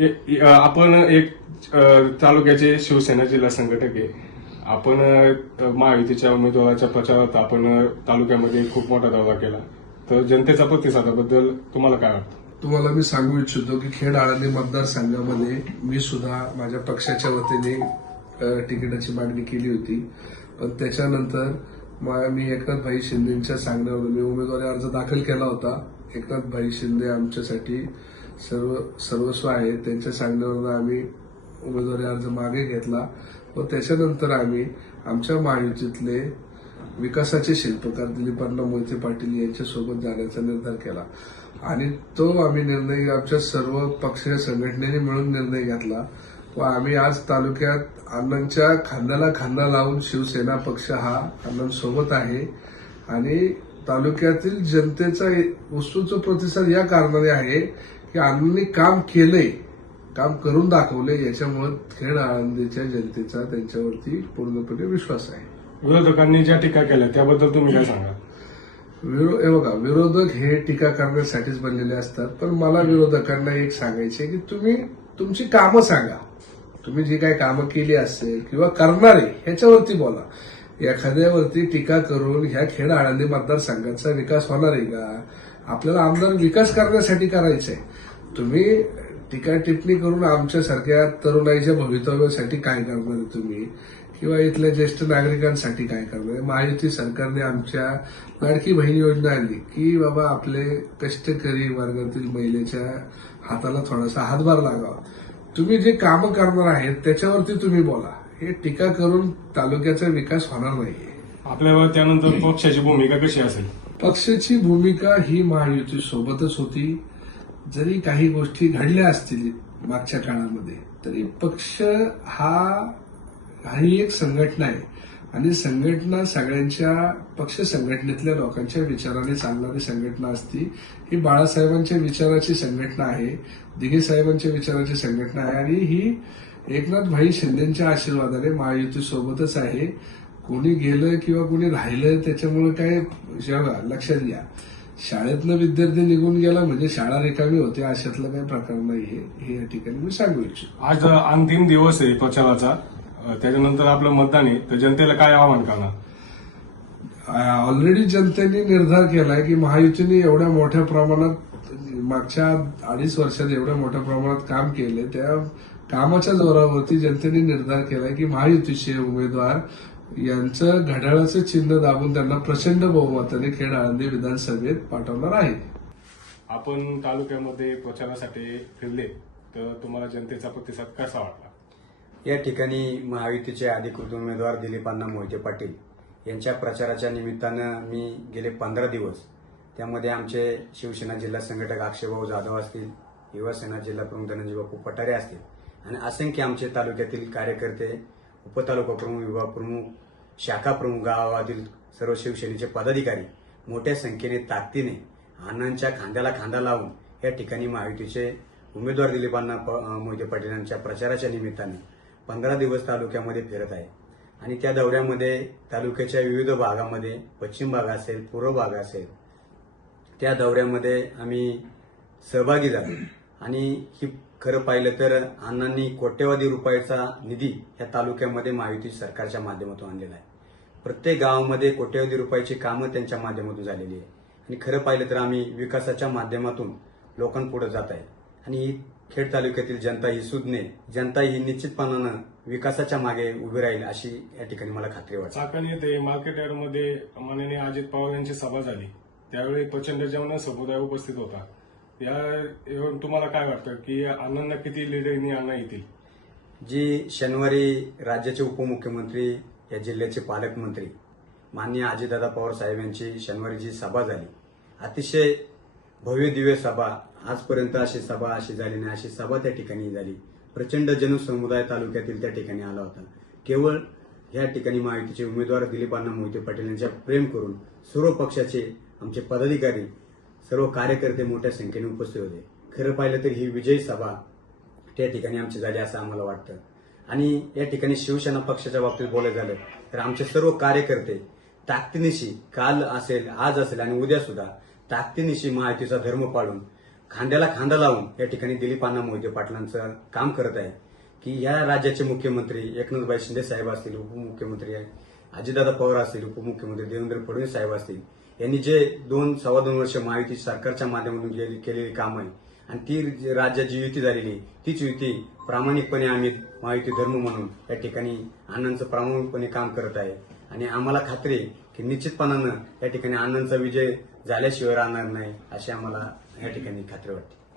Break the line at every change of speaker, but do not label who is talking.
ए- आपण एक तालुक्याचे शिवसेना जिल्हा संघटक आहे. आपण महायुतीच्या उमेदवाराच्या प्रचारात आपण तालुक्यामध्ये खूप मोठा दौरा केला. तर जनतेचा प्रतिसादाबद्दल तुम्हाला काय वाटतं?
तुम्हाला मी सांगू इच्छितो की खेड आळंदी मतदारसंघामध्ये मी सुद्धा माझ्या पक्षाच्या वतीने तिकिटाची मागणी केली होती. पण त्याच्यानंतर मा- मी एकनाथ भाई शिंदेच्या सांगण्यावर मी उमेदवारी अर्ज दाखल केला होता. एकनाथ भाई शिंदे आमच्यासाठी सर्व सर्वस्व आहे. त्यांच्या सांगण्यावरून आम्ही उमेदवारी अर्ज मागे घेतला व त्याच्यानंतर आम्ही आमच्या महायुतीतले विकासाचे शिल्पकार दिलीपांना मोहिते पाटील यांच्यासोबत जाण्याचा निर्धार केला. आणि तो आम्ही निर्णय आमच्या सर्व पक्षीय संघटनेने मिळून निर्णय घेतला व आम्ही आज तालुक्यात अण्णांच्या खांद्याला खांदा लावून शिवसेना पक्ष हा अण्णांसोबत आहे. आणि तालुक्यातील जनतेचा उत्स्फूर्त प्रतिसाद या कारणाने आहे की अण्णांनी काम केलंय काम करून दाखवले याच्यामुळे खेड आळंदीच्या जनतेचा त्यांच्यावरती पूर्णपणे विश्वास आहे.
विरोधकांनी ज्या टीका केल्या त्याबद्दल तुम्ही काय
हे बघा विरोधक हे टीका करण्यासाठीच बनलेले असतात पण मला विरोधकांना एक सांगायचे की तुम्ही तुमची कामं सांगा. तुम्ही जी काही कामं केली असेल किंवा करणारे ह्याच्यावरती बोला. एखाद्यावरती टीका करून ह्या खेड आळंदी मतदारसंघाचा विकास होणार आहे का? आपल्याला आमदार विकास करण्यासाठी करायचा आहे तुम्ही टीका टिप्पणी करून आमच्यासारख्या तरुणाईच्या भवितव्यासाठी काय करणार आहे तुम्ही? किंवा इथल्या ज्येष्ठ नागरिकांसाठी काय करणार आहे? महायुती सरकारने आमच्या लाडकी बहीण योजना आणली की बाबा आपले कष्टकरी वर्गातील महिलेच्या हाताला थोडासा हातभार लागावा. तुम्ही जे कामं करणार आहेत त्याच्यावरती तुम्ही बोला. हे टीका करून तालुक्याचा विकास होणार नाही
आपल्यावर त्यानंतर पक्षाची भूमिका कशी असेल?
पक्षाची भूमिका ही महायुती सोबतच होती. जरी काही गोष्टी घडल्या असतील मागच्या काळामध्ये तरी पक्ष हा ही एक संघटना आहे. आणि संघटना सगळ्यांच्या पक्ष संघटनेतल्या लोकांच्या विचाराने चालणारी संघटना असती. ही बाळासाहेबांच्या विचाराची संघटना आहे दिघे साहेबांच्या विचाराची संघटना आहे. आणि ही एकनाथ भाई शिंदेच्या आशीर्वादाने महायुती सोबतच आहे. कोणी गेलं किंवा कोणी राहिलं त्याच्यामुळे काय लक्षात घ्या. शाळेतनं विद्यार्थी निघून गेला म्हणजे शाळा रिकामी होते अशातला काही प्रकार नाहीये हे या ठिकाणी मी सांगू इच्छितो.
आज अंतिम दिवस आहे प्रचाराचा त्याच्यानंतर आपलं मतदान आहे. तर जनतेला काय आवाहन करणार?
ऑलरेडी जनतेने निर्धार केलाय की महायुतीने एवढ्या मोठ्या प्रमाणात मागच्या अडीच वर्षात एवढ्या मोठ्या प्रमाणात काम केले त्या कामाच्या जोरावरती जनतेने निर्धार केलाय की महायुतीचे उमेदवार यांचं घड्याळाचं चिन्ह दाबून त्यांना प्रचंड बहुमताने खेड आळंदी विधानसभेत पाठवणार आहे
आपण तालुक्यामध्ये प्रचारासाठी फिरले तर तुम्हाला जनतेचा प्रतिसाद कसा वाटला?
या ठिकाणी महायुतीचे अधिकृत उमेदवार दिलीपांना मोहिते पाटील यांच्या प्रचाराच्या निमित्तानं मी गेले पंधरा दिवस त्यामध्ये आमचे शिवसेना जिल्हा संघटक अक्षयभाऊ जाधव असतील युवासेना जिल्हा प्रमुख धनंजय बापू पठारे असतील आणि असंख्य आमचे तालुक्यातील कार्यकर्ते उपतालुका प्रमुख विभाग प्रमुख शाखा प्रमुख गावातील सर्व शिवसेनेचे पदाधिकारी मोठ्या संख्येने ताकदीने अण्णांच्या खांद्याला खांदा लावून या ठिकाणी महायुतीचे उमेदवार दिलीपांना प- मोहिते पाटील यांच्या प्रचाराच्या निमित्ताने पंधरा दिवस तालुक्यामध्ये फिरत आहे. आणि त्या दौऱ्यामध्ये तालुक्याच्या विविध भागामध्ये पश्चिम भाग असेल पूर्व भाग असेल त्या दौऱ्यामध्ये आम्ही सहभागी झालो. आणि ही खरं पाहिलं तर अण्णांनी कोट्यवधी रुपयाचा निधी या तालुक्यामध्ये महायुती सरकारच्या माध्यमातून आणलेला आहे. प्रत्येक गावामध्ये कोट्यवधी रुपयाची कामं त्यांच्या माध्यमातून झालेली आहे. आणि खरं पाहिलं तर आम्ही विकासाच्या माध्यमातून लोकांपुढे जात आहे. आणि ही खेड तालुक्यातील जनता ही सुज्ञे जनता ही निश्चितपणानं विकासाच्या मागे उभी राहील अशी या ठिकाणी मला खात्री वाटते.
चाकण येथे मार्केट यार्डमध्ये माननीय अजित पवार यांची सभा झाली. त्यावेळी प्रचंड जेवण समुदाय उपस्थित होता. या येऊन तुम्हाला काय वाटतं की अण्णांना किती लिडरनी अण्णा येतील?
जी शनिवारी राज्याचे उपमुख्यमंत्री या जिल्ह्याचे पालकमंत्री माननीय अजितदादा पवार साहेब यांची शनिवारी जी सभा झाली. अतिशय भव्य दिव्य सभा. आजपर्यंत अशी सभा अशी झाली नाही अशी सभा त्या ठिकाणी झाली. प्रचंड जनसमुदाय तालुक्यातील त्या ठिकाणी आला होता. केवळ या ठिकाणी महायुतीचे उमेदवार दिलीपांना मोहिते पाटील यांच्या प्रेम करून सर्व पक्षाचे आमचे पदाधिकारी सर्व कार्यकर्ते मोठ्या संख्येने उपस्थित होते. खरं पाहिलं तर ही विजयी सभा त्या ठिकाणी आमची झाली असं आम्हाला वाटतं. आणि या ठिकाणी शिवसेना पक्षाच्या बाबतीत बोलायचं झालं तर आमचे सर्व कार्यकर्ते ताकदीनिशी काल असेल आज असेल आणि उद्या सुद्धा ताकदीनिशी महायुतीचा धर्म पाळून खांद्याला खांदा लावून या ठिकाणी दिलीप मोहिते पाटलांचं काम करत आहे. की या राज्याचे मुख्यमंत्री एकनाथभाई शिंदे साहेब असतील उपमुख्यमंत्री आहे अजितदादा पवार असतील उपमुख्यमंत्री देवेंद्र फडणवीस साहेब असतील यांनी जे दोन सव्वा दोन वर्ष महायुती सरकारच्या माध्यमातून केलेली काम आहे आणि ती राज्यात जी युती झालेली तीच युती प्रामाणिकपणे आम्ही महायुती धर्म म्हणून या ठिकाणी अण्णांचं प्रामाणिकपणे काम करत आहे. आणि आम्हाला खात्री आहे की निश्चितपणानं या ठिकाणी अण्णांचा विजय झाल्याशिवाय राहणार नाही अशी आम्हाला या ठिकाणी खात्री वाटते.